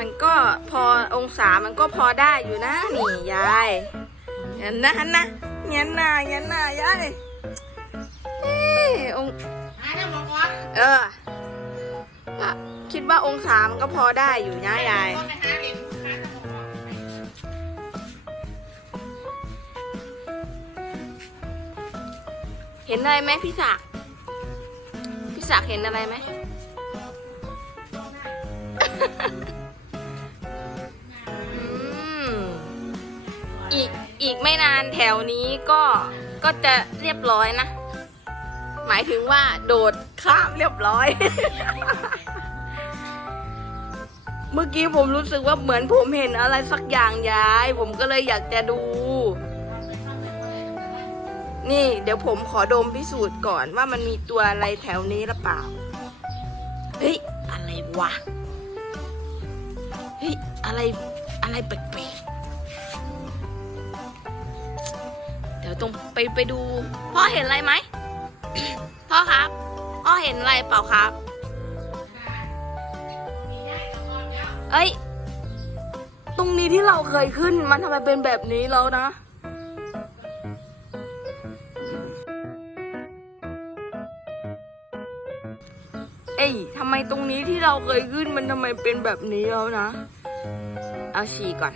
มันก็พอองศามันก็พอได้อยู่นะนี่ยายเห็นนะเห็นนะงี้ยหน้าเงี้ยหน้ายายเอ้ยองเออคิดว่าองศามันก็พอได้อยู่นะยายาเหรียญลูกค้าได้บอกก่อนเห็นอะไรไหมพี่ศักดิ์พี่ศักดิ์เห็นอะไรไหม นานแถวนี้ก็ก็จะเรียบร้อยนะ หมายถึงว่าโดดข้ามเรียบร้อย เมื่อกี้ผมรู้สึกว่าเหมือนผมเห็นอะไรสักอย่างยาย ผมก็เลยอยากจะดู นี่ เดี๋ยวผมขอดมพิสูจน์ก่อนว่ามันมีตัวอะไรแถวนี้หรือเปล่า เฮ้ย อะไรวะ เฮ้ย อะไรอะไรแปลก ดี๋ยวต้องไปไปดู พ่อเห็นอะไรไหม พ่อครับ พ่อเห็นอะไรเปล่าครับ เอ้ย ตรงนี้ที่เราเคยขึ้นมันทำไมเป็นแบบนี้แล้วนะเอ้ยทำไมตรงนี้ที่เราเคยขึ้นมันทำไมเป็นแบบนี้แล้วนะ เอาฉี่ก่อน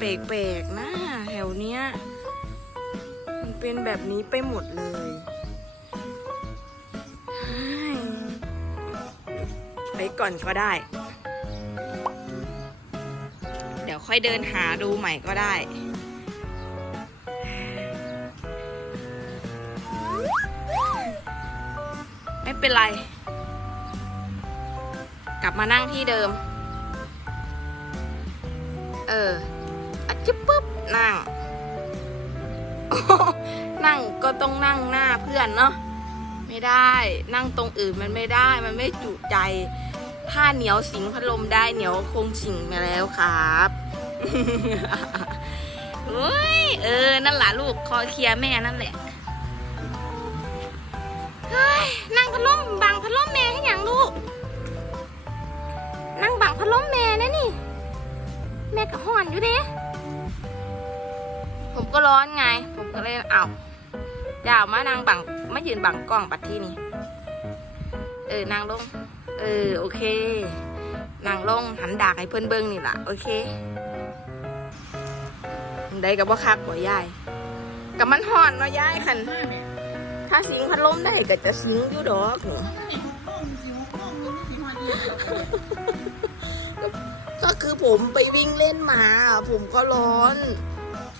แปลกๆนะแถวเนี้ย มันเป็นแบบนี้ไปหมดเลยเฮ้ยไปก่อนก็ได้ เดี๋ยวค่อยเดินหาดูใหม่ก็ได้ไม่เป็นไร กลับมานั่งที่เดิม เอออะ จิบปุ๊บนั่ง นั่งก็ต้องนั่งหน้าเพื่อนเนาะไม่ได้ นั่งตรงอื่นมันไม่ได้มันไม่จุใจถ้าเหนียวสิงพัดลมได้เหนียวคงสิงมาแล้วครับเฮ้ยเออ นั่นแหละลูกคอเคลียร์แม่นั่นแหละเฮ้ยนั่งพัดลมบังพัดลมแม่ให้อย่างลูก นั่งบังพัดลมแม่นะนี่ แม่ก็ห่อนอยู่เด้ ก็ร้อนไง ผมก็เลยเอาอย่าเอามานั่งบังไม่ยืนบังกล้องปัดที่นี่ เออนั่งลง เออโอเคนั่งลงหันดากให้เพื่อนเบิ้งนี่ล่ะ โอเคได้กับว่าคักกว่ายายกับมันห่อนเนาะยายคันมาเนี่ยถ้าสิงพัดลมได้ก็จะสิงอยู่ดอกนี่ก็คือผมไปวิ่งเล่นมา ผมก็ร้อน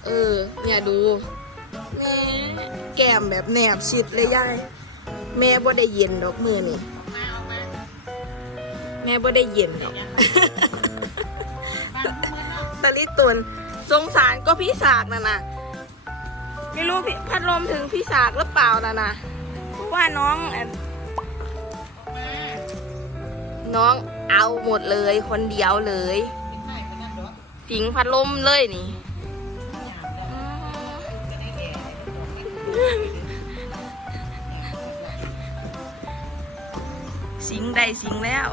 เออ เนี่ยดูแม่แก้มแบบแนบชิดเลยยายแม่บ่ได้เย็นดอกมือนี่ออกมาออกมาแม่บ่ได้เย็นดอกบ้านเมืองเนาะตะลิตุนสงสารก็พี่สากนะนะไม่รู้พี่พัดลมถึงพี่สากหรือเปล่านะนะเพราะว่าน้องเอ่อออกมาน้องเอาหมดเลยคนเดียวเลยเป็นไห้เป็นนั่นดอกสิงพัดลมเลยนี่ สิงได้สิงแล้ว